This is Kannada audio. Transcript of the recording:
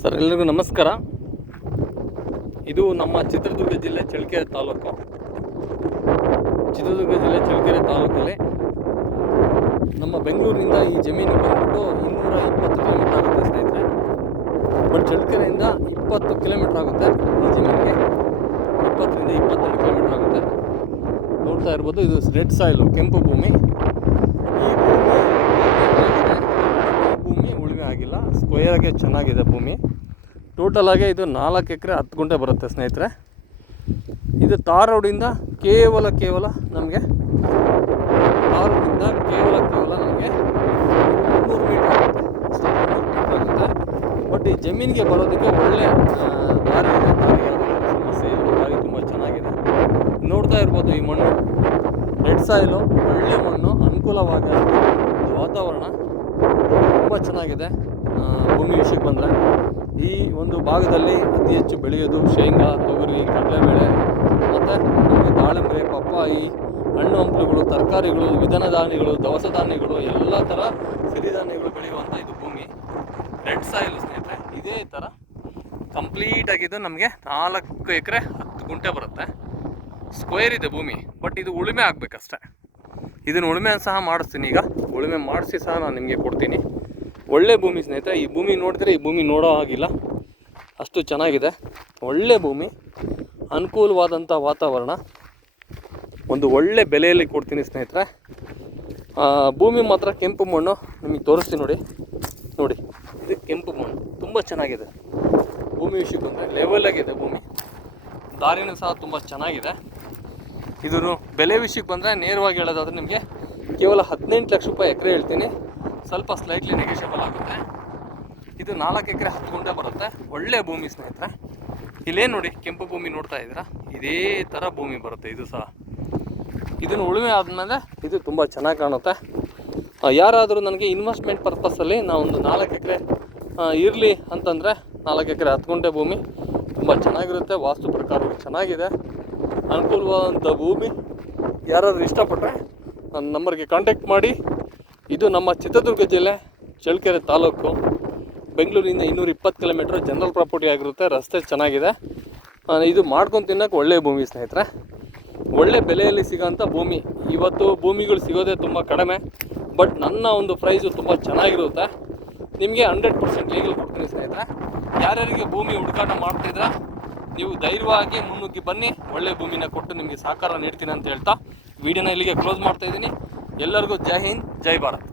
ಸರ್ ಎಲ್ಲರಿಗೂ ನಮಸ್ಕಾರ. ಇದು ನಮ್ಮ ಚಿತ್ರದುರ್ಗ ಜಿಲ್ಲೆ ಚಳ್ಳಕೆರೆ ತಾಲೂಕು. ಚಿತ್ರದುರ್ಗ ಜಿಲ್ಲೆ ಚಳ್ಳಕೆರೆ ತಾಲೂಕಲ್ಲಿ ನಮ್ಮ ಬೆಂಗಳೂರಿನಿಂದ ಈ ಜಮೀನು ಬಂದ್ಬಿಟ್ಟು 220 ಕಿಲೋಮೀಟರ್ ಆಗುತ್ತೆ ಸ್ನೇಹಿತರೆ. ಬಟ್ ಚಳ್ಳಕೆರೆಯಿಂದ 20 ಕಿಲೋಮೀಟರ್ ಆಗುತ್ತೆ ಈ ಜಮೀನಿಗೆ. 20ರಿಂದ 22 ಕಿಲೋಮೀಟರ್ ಆಗುತ್ತೆ. ನೋಡ್ತಾ ಇರ್ಬೋದು, ಇದು ರೆಡ್ ಸಾಯಿಲು, ಕೆಂಪು ಭೂಮಿ. ಈ ಭೂಮಿ ಉಳುಮೆ ಆಗಿಲ್ಲ, ಸ್ಕ್ವೇರಾಗೆ ಚೆನ್ನಾಗಿದೆ ಭೂಮಿ. ಟೋಟಲ್ ಆಗಿ ಇದು 4 ಎಕರೆ 10 ಗುಂಟೆ ಬರುತ್ತೆ ಸ್ನೇಹಿತರೆ. ಇದು ತಾರ್ ರೋಡಿಂದ ಕೇವಲ ನಮಗೆ ನಮಗೆ 300 ಮೀಟರ್ ಆಗುತ್ತೆ, ಅಷ್ಟೇ 300 ಮೀಟರ್ ಆಗುತ್ತೆ. ಬಟ್ ಈ ಜಮೀನಿಗೆ ಬರೋದಕ್ಕೆ ಒಳ್ಳೆ ದಾರಿ ಇದೆ, ಸಮಸ್ಯೆ ಇಲ್ಲ, ದಾರಿ ತುಂಬ ಚೆನ್ನಾಗಿದೆ. ನೋಡ್ತಾ ಇರ್ಬೋದು, ಈ ಮಣ್ಣು ರೆಡ್ ಸಾಯಿಲು, ಒಳ್ಳೆ ಮಣ್ಣು, ಅನುಕೂಲವಾಗಿ ವಾತಾವರಣ ತುಂಬ ಚೆನ್ನಾಗಿದೆ. ಭೂಮಿ ವಿಷಯಕ್ಕೆ ಬಂದರೆ ಈ ಒಂದು ಭಾಗದಲ್ಲಿ ಅತಿ ಹೆಚ್ಚು ಬೆಳೆಯೋದು ಶೇಂಗಾ, ತೊಗರಿ, ಕಡಲೆಬೇಳೆ ಮತ್ತು ನಮಗೆ ದಾಳಿಂಬೆ, ಪಪ್ಪಾಯಿ, ಹಣ್ಣು ಹಂಪಲುಗಳು, ತರಕಾರಿಗಳು, ವಿಧನ ಧಾನ್ಯಗಳು, ದವಸ ಧಾನ್ಯಗಳು, ಎಲ್ಲ ಥರ ಸಿರಿಧಾನ್ಯಗಳು ಬೆಳೆಯುವಂಥ ಇದು ಭೂಮಿ ರೆಡ್ ಸಾಯಿಲು ಸ್ನೇಹಿತರೆ. ಇದೇ ಥರ ಕಂಪ್ಲೀಟ್ ಆಗಿದ್ದು ನಮಗೆ 4 ಎಕರೆ 10 ಗುಂಟೆ ಬರುತ್ತೆ. ಸ್ಕ್ವೇರ್ ಇದೆ ಭೂಮಿ, ಬಟ್ ಇದು ಉಳುಮೆ ಆಗಬೇಕಷ್ಟೆ. ಇದನ್ನು ಉಳುಮೆ ಸಹ ಮಾಡಿಸ್ತೀನಿ, ಈಗ ಉಳುಮೆ ಮಾಡಿಸಿ ಸಹ ನಾನು ನಿಮಗೆ ಕೊಡ್ತೀನಿ. ಒಳ್ಳೆ ಭೂಮಿ ಸ್ನೇಹಿತರೆ. ಈ ಭೂಮಿ ನೋಡಿದ್ರೆ ಈ ಭೂಮಿ ನೋಡೋ ಆಗಿಲ್ಲ, ಅಷ್ಟು ಚೆನ್ನಾಗಿದೆ. ಒಳ್ಳೆ ಭೂಮಿ, ಅನುಕೂಲವಾದಂಥ ವಾತಾವರಣ, ಒಂದು ಒಳ್ಳೆ ಬೆಲೆಯಲ್ಲಿ ಕೊಡ್ತೀನಿ ಸ್ನೇಹಿತರೆ. ಭೂಮಿ ಮಾತ್ರ ಕೆಂಪು ಮಣ್ಣು, ನಿಮಗೆ ತೋರಿಸ್ತೀನಿ ನೋಡಿ. ಇದು ಕೆಂಪು ಮಣ್ಣು ತುಂಬ ಚೆನ್ನಾಗಿದೆ. ಭೂಮಿ ವಿಷಯಕ್ಕೆ ಬಂದರೆ ಲೆವೆಲಾಗಿದೆ ಭೂಮಿ, ದಾರಿನೂ ಸಹ ತುಂಬ ಚೆನ್ನಾಗಿದೆ. ಇದನ್ನು ಬೆಲೆ ವಿಷಯಕ್ಕೆ ಬಂದರೆ ನೇರವಾಗಿ ಹೇಳೋದಾದರೆ ನಿಮಗೆ ಕೇವಲ 18 ಲಕ್ಷ ರೂಪಾಯಿ ಎಕರೆ ಹೇಳ್ತೀನಿ. ಸ್ವಲ್ಪ ಸ್ಲೈಟ್ಲಿ ನೆಗೆಷಬಲ್ ಆಗುತ್ತೆ. ಇದು 4 ಎಕರೆ 10 ಗುಂಟೆ ಬರುತ್ತೆ. ಒಳ್ಳೆ ಭೂಮಿ ಸ್ನೇಹಿತರೆ. ಇಲ್ಲೇನು ನೋಡಿ, ಕೆಂಪು ಭೂಮಿ ನೋಡ್ತಾ ಇದ್ದೀರಾ, ಇದೇ ಥರ ಭೂಮಿ ಬರುತ್ತೆ ಇದು ಸಹ. ಇದನ್ನು ಉಳುಮೆ ಆದಮೇಲೆ ಇದು ತುಂಬ ಚೆನ್ನಾಗಿ ಕಾಣುತ್ತೆ. ಯಾರಾದರೂ ನನಗೆ ಇನ್ವೆಸ್ಟ್ಮೆಂಟ್ ಪರ್ಪಸ್ಸಲ್ಲಿ ನಾವೊಂದು 4 ಎಕರೆ ಇರಲಿ ಅಂತಂದರೆ 4 ಎಕರೆ 10 ಗುಂಟೆ ಭೂಮಿ ತುಂಬ ಚೆನ್ನಾಗಿರುತ್ತೆ. ವಾಸ್ತು ಪ್ರಕಾರ ಚೆನ್ನಾಗಿದೆ, ಅನುಕೂಲವಾದಂಥ ಭೂಮಿ. ಯಾರಾದರೂ ಇಷ್ಟಪಟ್ಟರೆ ನನ್ನ ನಂಬರ್ಗೆ ಕಾಂಟ್ಯಾಕ್ಟ್ ಮಾಡಿ. ಇದು ನಮ್ಮ ಚಿತ್ರದುರ್ಗ ಜಿಲ್ಲೆ ಚಳ್ಳಕೆರೆ ತಾಲೂಕು, ಬೆಂಗಳೂರಿಂದ 220 ಕಿಲೋಮೀಟ್ರ್, ಜನರಲ್ ಪ್ರಾಪರ್ಟಿ ಆಗಿರುತ್ತೆ. ರಸ್ತೆ ಚೆನ್ನಾಗಿದೆ. ಇದು ಮಾಡ್ಕೊಂಡು ತಿನ್ನೋಕೆ ಒಳ್ಳೆಯ ಭೂಮಿ ಸ್ನೇಹಿತರೆ. ಒಳ್ಳೆ ಬೆಲೆಯಲ್ಲಿ ಸಿಗೋಂಥ ಭೂಮಿ. ಇವತ್ತು ಭೂಮಿಗಳು ಸಿಗೋದೇ ತುಂಬ ಕಡಿಮೆ, ಬಟ್ ನನ್ನ ಒಂದು ಪ್ರೈಸು ತುಂಬ ಚೆನ್ನಾಗಿರುತ್ತೆ. ನಿಮಗೆ 100% ಲೀಗಲ್ ಕೊಡ್ತೀನಿ ಸ್ನೇಹಿತರೆ. ಯಾರ್ಯಾರಿಗೆ ಭೂಮಿ ಹುಡುಕಾಟ ಮಾಡ್ತಿದ್ರೆ ನೀವು ಧೈರ್ಯವಾಗಿ ಮುನ್ನುಗ್ಗಿ ಬನ್ನಿ, ಒಳ್ಳೆ ಭೂಮಿನ ಕೊಟ್ಟು ನಿಮಗೆ ಸಹಕಾರ ನೀಡ್ತೀನಿ ಅಂತ ಹೇಳ್ತಾ ವಿಡಿಯೋನ ಇಲ್ಲಿಗೆ ಕ್ಲೋಸ್ ಮಾಡ್ತಾಯಿದ್ದೀನಿ. ಎಲ್ಲರಿಗೂ ಜೈ ಹಿಂದ್, ಜೈ ಭಾರತ್.